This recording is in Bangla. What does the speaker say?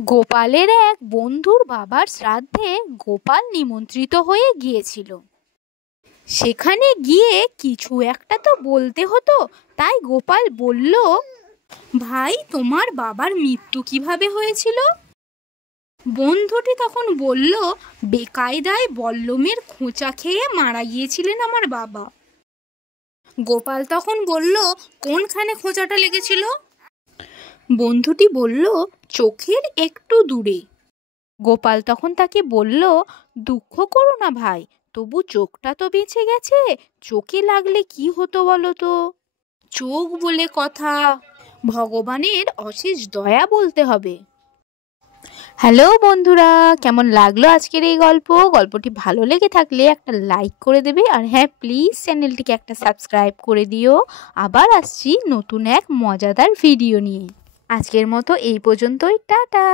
গোপালের এক বন্ধুর বাবার শ্রাদ্ধে গোপাল নিমন্ত্রিত হয়ে গিয়েছিল। সেখানে গিয়ে কিছু একটা তো বলতে হতো, তাই গোপাল বলল, ভাই, তোমার বাবার মৃত্যু কিভাবে হয়েছিল? বন্ধুটি তখন বলল, বেকায়দায় বল্লমের খোঁচা খেয়ে মারা গিয়েছিলেন আমার বাবা। গোপাল তখন বলল, কোনখানে খোঁচাটা লেগেছিল? বন্ধুটি বলল, চোখের একটু দূরে। গোপাল তখন তাকে বলল, দুঃখ করো না ভাই, তবু চোখটা তো বেঁচে গেছে। চোখে লাগলে কি হতো বলো তো? চোখ বলে কথা, ভগবানের অশেষ দয়া বলতে হবে। হ্যালো বন্ধুরা, কেমন লাগলো আজকের এই গল্পটি ভালো লেগে থাকলে একটা লাইক করে দেবে, আর হ্যাঁ, প্লিজ চ্যানেলটিকে একটা সাবস্ক্রাইব করে দিও। আবার আসছি নতুন এক মজাদার ভিডিও নিয়ে। আজকের মতো এই পর্যন্তই, টাটা।